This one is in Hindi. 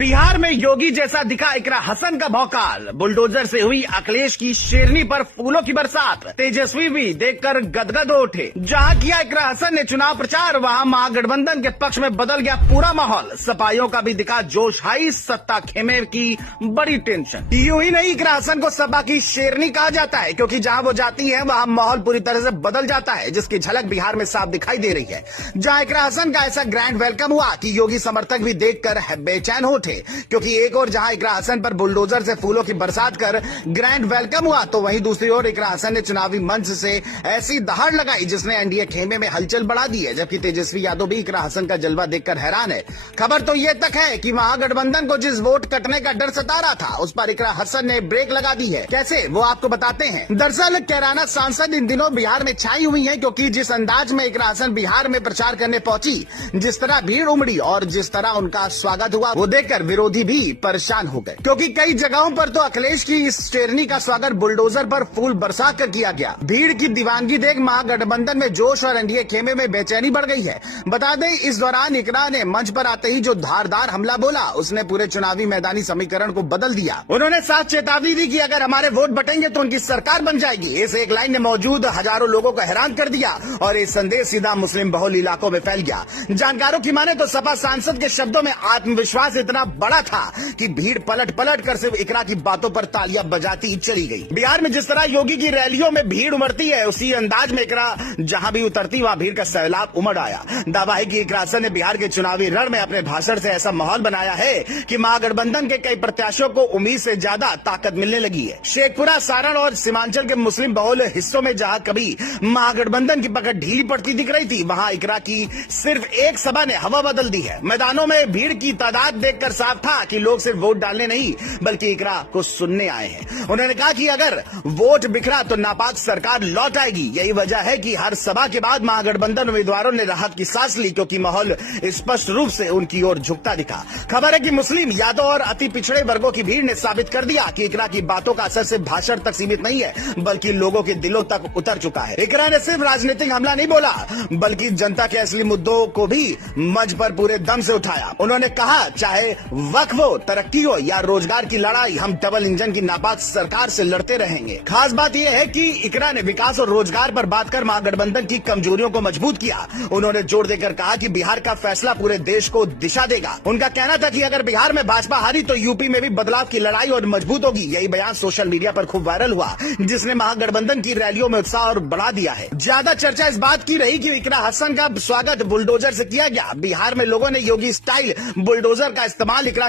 बिहार में योगी जैसा दिखा इकरा हसन का भौकाल। बुलडोजर से हुई अखिलेश की शेरनी पर फूलों की बरसात। तेजस्वी भी देखकर गदगद हो उठे। जहां किया इकरा हसन ने चुनाव प्रचार, वहां महागठबंधन के पक्ष में बदल गया पूरा माहौल। सपाइयों का भी दिखा जोश हाई, सत्ता खेमे की बड़ी टेंशन। यूं ही नहीं, इकरा हसन को सपा की शेरनी कहा जाता है, क्योंकि जहां वो जाती है वहां माहौल पूरी तरह से बदल जाता है, जिसकी झलक बिहार में साफ दिखाई दे रही है। जहां इकरा हसन का ऐसा ग्रैंड वेलकम हुआ कि योगी समर्थक भी देखकर बेचैन हो उठे, क्योंकि एक और जहां इकरा हसन पर बुलडोजर से फूलों की बरसात कर ग्रैंड वेलकम हुआ, तो वहीं दूसरी ओर इकरा हसन ने चुनावी मंच से ऐसी दहाड़ लगाई जिसने एनडीए खेमे में हलचल बढ़ा दी है। जबकि तेजस्वी यादव भी इकरा हसन का जलवा देखकर हैरान है। खबर तो ये तक है कि महागठबंधन को जिस वोट कटने का डर सता रहा था, उस पर इकरा हसन ने ब्रेक लगा दी है। कैसे, वो आपको बताते हैं। दरअसल कैराना सांसद इन दिनों बिहार में छाई हुई है, क्योंकि जिस अंदाज में इकरा हसन बिहार में प्रचार करने पहुंची, जिस तरह भीड़ उमड़ी और जिस तरह उनका स्वागत हुआ, वो देखकर विरोधी भी परेशान हो गए। क्योंकि कई जगहों पर तो अखिलेश की इस शेरनी का स्वागत बुलडोजर पर फूल बरसा कर किया गया। भीड़ की दीवानगी देख महागठबंधन में जोश और एनडीए खेमे में बेचैनी बढ़ गई है। बता दें, इस दौरान इकरा ने मंच पर आते ही जो धारदार हमला बोला, उसने पूरे चुनावी मैदानी समीकरण को बदल दिया। उन्होंने साफ चेतावनी दी कि अगर हमारे वोट बटेंगे तो उनकी सरकार बन जाएगी। इस एक लाइन ने मौजूद हजारों लोगों को हैरान कर दिया और ये संदेश सीधा मुस्लिम बहुल इलाकों में फैल गया। जानकारों की माने तो सपा सांसद के शब्दों में आत्मविश्वास इतना बड़ा था कि भीड़ पलट पलट कर सिर्फ इकरा की बातों पर तालियां बजाती चली गई। बिहार में जिस तरह योगी की रैलियों में भीड़ उमड़ती है, उसी अंदाज में इकरा जहां भी उतरती वहां भीड़ का सैलाब उमड़ आया। दावा है कि इकरा हसन ने बिहार के चुनावी रण में अपने भाषण से ऐसा माहौल बनाया है कि महागठबंधन के कई प्रत्याशियों को उम्मीद से ज्यादा ताकत मिलने लगी है। शेखपुरा, सारण और सीमांचल के मुस्लिम बहुल हिस्सों में जहां कभी महागठबंधन की पकड़ ढीली पड़ती दिख रही थी, वहां इकरा की सिर्फ एक सभा ने हवा बदल दी है। मैदानों में भीड़ की तादाद देखकर साफ था कि लोग सिर्फ वोट डालने नहीं बल्कि इकरा को सुनने आए हैं। उन्होंने कहा कि अगर वोट बिखरा तो नापाक सरकार लौट आएगी। यही वजह है कि हर सभा के बाद महागठबंधन उम्मीदवारों ने राहत की सांस ली, क्योंकि माहौल स्पष्ट रूप से उनकी ओर झुकता दिखा। खबर है कि मुस्लिम, यादव और अति पिछड़े वर्गों की भीड़ ने साबित कर दिया कि इकरा की बातों का असर सिर्फ भाषण तक सीमित नहीं है, बल्कि लोगों के दिलों तक उतर चुका है। इकरा ने सिर्फ राजनीतिक हमला नहीं बोला, बल्कि जनता के असली मुद्दों को भी मंच पर पूरे दम से उठाया। उन्होंने कहा, चाहे वक्फ हो, तरक्की हो या रोजगार की लड़ाई, हम डबल इंजन की नापाक सरकार से लड़ते रहेंगे। खास बात यह है कि इकरा ने विकास और रोजगार पर बात कर महागठबंधन की कमजोरियों को मजबूत किया। उन्होंने जोर देकर कहा कि बिहार का फैसला पूरे देश को दिशा देगा। उनका कहना था कि अगर बिहार में भाजपा हारी तो यूपी में भी बदलाव की लड़ाई और मजबूत होगी। यही बयान सोशल मीडिया पर खूब वायरल हुआ, जिसने महागठबंधन की रैलियों में उत्साह और बढ़ा दिया है। ज्यादा चर्चा इस बात की रही कि इकरा हसन का स्वागत बुलडोजर से किया गया। बिहार में लोगों ने योगी स्टाइल बुलडोजर का इस्तेमाल इकरा के